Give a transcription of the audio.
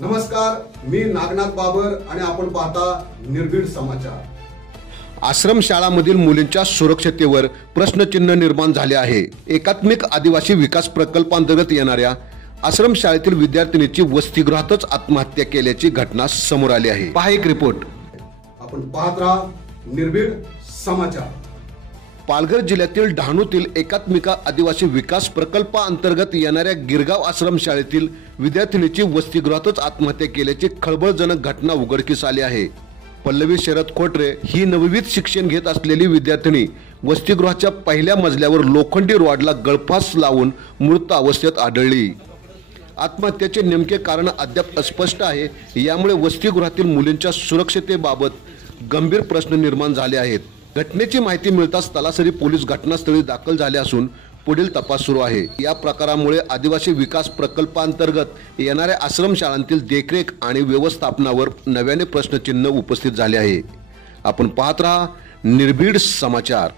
नमस्कार, मी नागनाथ बाबर आणि आपण पाहता निर्भीड समाचार। आश्रमशाळांमधील मुलींच्या सुरक्षतेवर प्रश्नचिन्ह निर्माण झाले आहे। एकात्मिक आदिवासी विकास प्रकल्पांतर्गत येणाऱ्या आश्रमशाळेतील विद्यार्थिनीची वसतिगृहातच आत्महत्या केल्याची घटना समोर आली आहे। पहा एक रिपोर्ट। आपण पाहत राहा निर्भीड समाचार। पालघर जिल्ह्यातील डहाणूतील एकात्मिका आदिवासी विकास प्रकल्पाअंतर्गत येणाऱ्या गिरगाव आश्रमशाळेतील विद्यार्थिनीची वसतिगृहातच आत्महत्या केल्याची खळबळजनक घटना उघडकीस आली आहे। पल्लवी शरद खोटरे ही नववीत शिक्षण घेत असलेली विद्यार्थिनी वसतिगृहाच्या पहिल्या मजल्यावर लोखंडी रॉडला गळफास लावून मृत अवस्थेत आढळली। आत्महत्येचे नेमके कारण अद्याप अस्पष्ट आहे। यामुळे वसतिगृहातील मुलींच्या सुरक्षतेबाबत गंभीर प्रश्न निर्माण झाले आहेत। घटनेची माहिती मिळताच तलासरी पोलीस घटनास्थळी दाखल झाले असून पुढील तपास सुरू आहे। या प्रकारामुळे आदिवासी विकास प्रकल्पांतर्गत येणाऱ्या आश्रमशाळांतील देखरेख आणि व्यवस्थापनावर नव्याने प्रश्नचिन्ह उपस्थित झाले आहे। आपण पाहत रहा निर्भीड समाचार।